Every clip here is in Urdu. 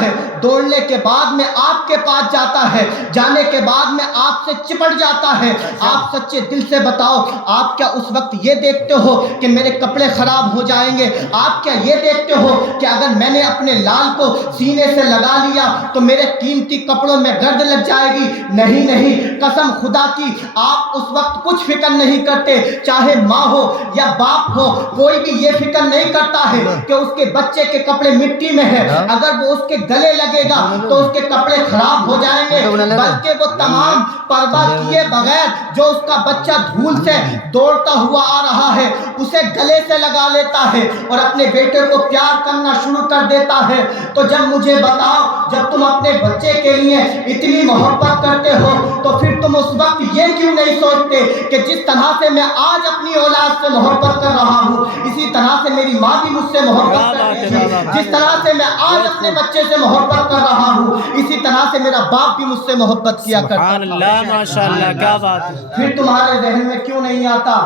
ہے، دوڑنے کے بعد میں آپ کے پاس جاتا ہے، جانے کے بعد میں آپ سے چپٹ جاتا ہے۔ آپ سچے دل سے بتاؤ، آپ کیا اس وقت یہ دیکھتے ہو کہ میرے کپڑے خراب ہو جائیں گے؟ آپ کیا یہ دیکھتے ہو کہ اگر میں نے اپنے لال کو سینے سے لگا لیا تو میرے قیمتی کپڑوں میں گرد لگ جائے گی؟ نہیں نہیں، قسم خدا کی آپ اس وقت کچھ فکر نہیں کرتے۔ چاہے ماں ہو یا باپ ہو، کوئی بھی یہ فکر نہیں کرتا ہے کہ اس کے بچے کے کپڑے مٹی میں ہیں، اگر وہ اس کے گلے لگے گا تو اس کے کپڑے خراب ہو جائیں گے، بلکہ وہ تمام پرواہ کیے بغیر جو اس کا بچہ دھول سے دوڑتا ہوا آ رہا ہے اسے گلے سے لگا لیتا ہے اور اپنے بیٹے کو پیار کرنا شروع کر دیتا ہے۔ تو جب مجھے بتاؤ، جب تم اپنے بچے کے لیے اتنی محبت کرتے ہو تو پھر تم اس وقت یہ کیوں نہیں سوچتے کہ جس طرح سے میں آج اپنی اولاد سے محبت کر رہا ہوں، اسی طرح سے میری ماں بھی مجھ سے محبت کرتی تھی، جس طرح سے میں آج اپنے بچے سے محبت کر رہا ہوں اسی طرح سے میرا باپ بھی مجھ سے محبت کیا کرتا تھا۔ سبحان اللہ، ماشاءاللہ، کیا بات ہے۔ پھر تمہارے ذہن میں کیوں نہیں آتا،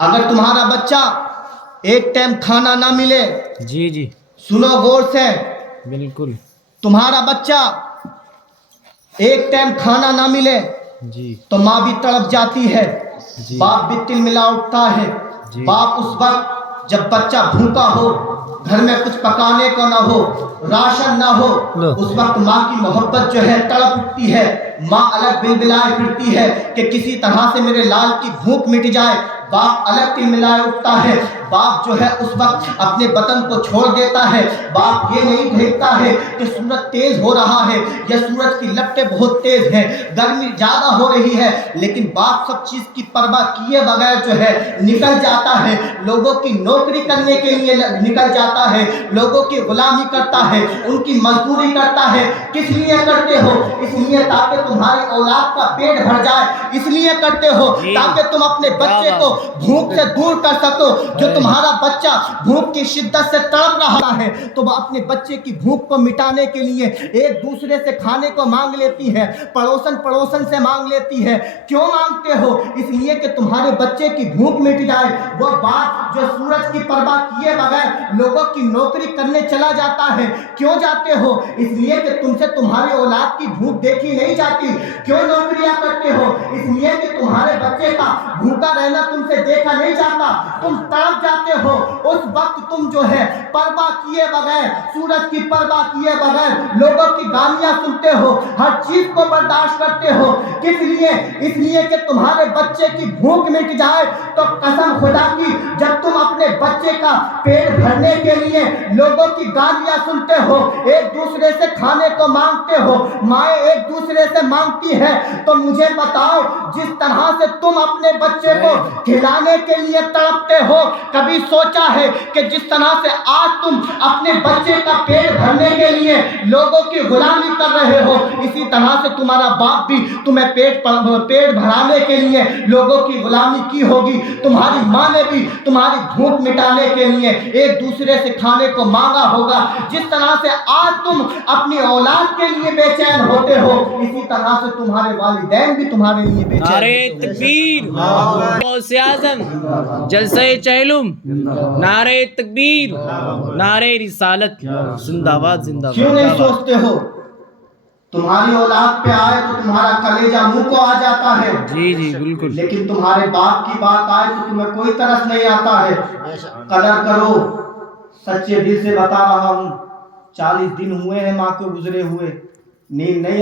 اگر تمہارا بچہ ایک ٹائم کھانا نہ ملے، جی جی، سنو غور سے، بالکل تمہارا بچہ ایک ٹائم کھانا نہ ملے جی تو ماں بھی تڑپ جاتی ہے، جی باپ بھی تل ملا اٹھتا ہے۔ جی، باپ اس وقت جب بچہ بھوکا ہو، گھر میں کچھ پکانے کو نہ ہو، راشن نہ ہو، اس وقت ماں کی محبت جو ہے تڑپ اٹھتی ہے، ماں الگ بلبلائے پھرتی ہے کہ کسی طرح سے میرے لال کی بھوک مٹ جائے۔ باپ الگ تلملائے اٹھتا ہے، باپ جو ہے اس وقت اپنے وطن کو چھوڑ دیتا ہے۔ باپ یہ نہیں دیکھتا ہے کہ سورج تیز ہو رہا ہے یا سورج کی لپٹیں بہت تیز ہیں، گرمی زیادہ ہو رہی ہے، لیکن باپ سب چیز کی پرواہ کیے بغیر جو ہے نکل جاتا ہے، لوگوں کی نوکری کرنے کے لیے نکل جاتا ہے، لوگوں کی غلامی کرتا ہے، ان کی مزدوری کرتا ہے۔ کس لیے کرتے ہو؟ اس لیے تاکہ تمہاری اولاد کا پیٹ بھر جائے، اس لیے کرتے ہو تاکہ تم اپنے بچے کو بھوک سے دور کر سکو۔ جو تمہارا بچہ بھوک کی شدت سے تڑپ رہا ہے تو وہ اپنے بچے کی بھوک کو مٹانے کے لیے ایک دوسرے سے کھانے کو مانگ لیتی ہے، پڑوسن سے مانگ لیتی ہے۔ کیوں مانگتے ہو؟ اس لیے کہ تمہارے بچے کی بھوک مٹ جائے۔ وہ باپ جو سورج کی پرواہ کیے بغیر لوگوں کی نوکری کرنے چلا جاتا ہے، کیوں جاتے ہو؟ اس لیے کہ تم سے تمہاری اولاد کی بھوک دیکھی نہیں جاتی۔ کیوں نوکریاں کرتے ہو؟ اس لیے کہ تمہارے بچے کا بھوکا رہنا تم سے دیکھا نہیں جاتا، تم تڑپ جاتے ہو۔ اس وقت تم جو ہے پرواہ کیے بغیر، سورج کی پرواہ کیے بغیر لوگوں کی گالیاں سنتے ہو، ہر چیز کو برداشت کرتے ہو۔ کس لیے؟ اس لیے کہ تمہارے بچے کی بھوک مٹ جائے۔ تو قسم خدا کی جب تم اپنے بچے کا پیٹ بھرنے کے لیے لوگوں کی گالیاں سنتے ہو، ایک دوسرے سے کھانے کو مانگتے ہو، مائیں ایک دوسرے سے مانگتی ہے، تو مجھے بتاؤ جس طرح سے تم اپنے بچے کو کھلانے کے لیے تڑپتے ہو، کبھی سوچا ہے کہ جس طرح سے آج تم اپنے بچے کا پیٹ بھرنے کے لیے لوگوں کی غلامی کر رہے ہو، اسی طرح سے تمہارا باپ بھی تمہیں پیٹ بھرانے کے لیے لوگوں کی غلامی کی ہوگی۔ تمہاری ماں نے بھی تمہاری بھوک مٹانے کے لیے ایک دوسرے سے کھانے کو مانگا ہوگا۔ جس طرح سے آج تم اپنی اولاد کے لیے بے چین ہوتے ہو، اسی طرح سے تمہارے والدین بھی تمہارے لیے بے چین ہوتے نعرہ ہیں۔ تکبیر، غوث اعظم، جلسہ چہلم، نعرہ تکبیر، نعرہ رسالت، زندہ باد زندہ کیوں نہیں باد۔ سوچتے ہو؟ تمہاری اولاد پہ آئے تو تمہارا کلیجہ منہ کو آ جاتا ہے، جی جی بالکل، لیکن تمہارے باپ کی بات آئے تو تمہیں کوئی ترس نہیں آتا ہے۔ قدر کرو، سچے دل سے بتا رہا ہوں، 40 دن ہوئے ہیں ماں کو گزرے ہوئے، نیند نہیں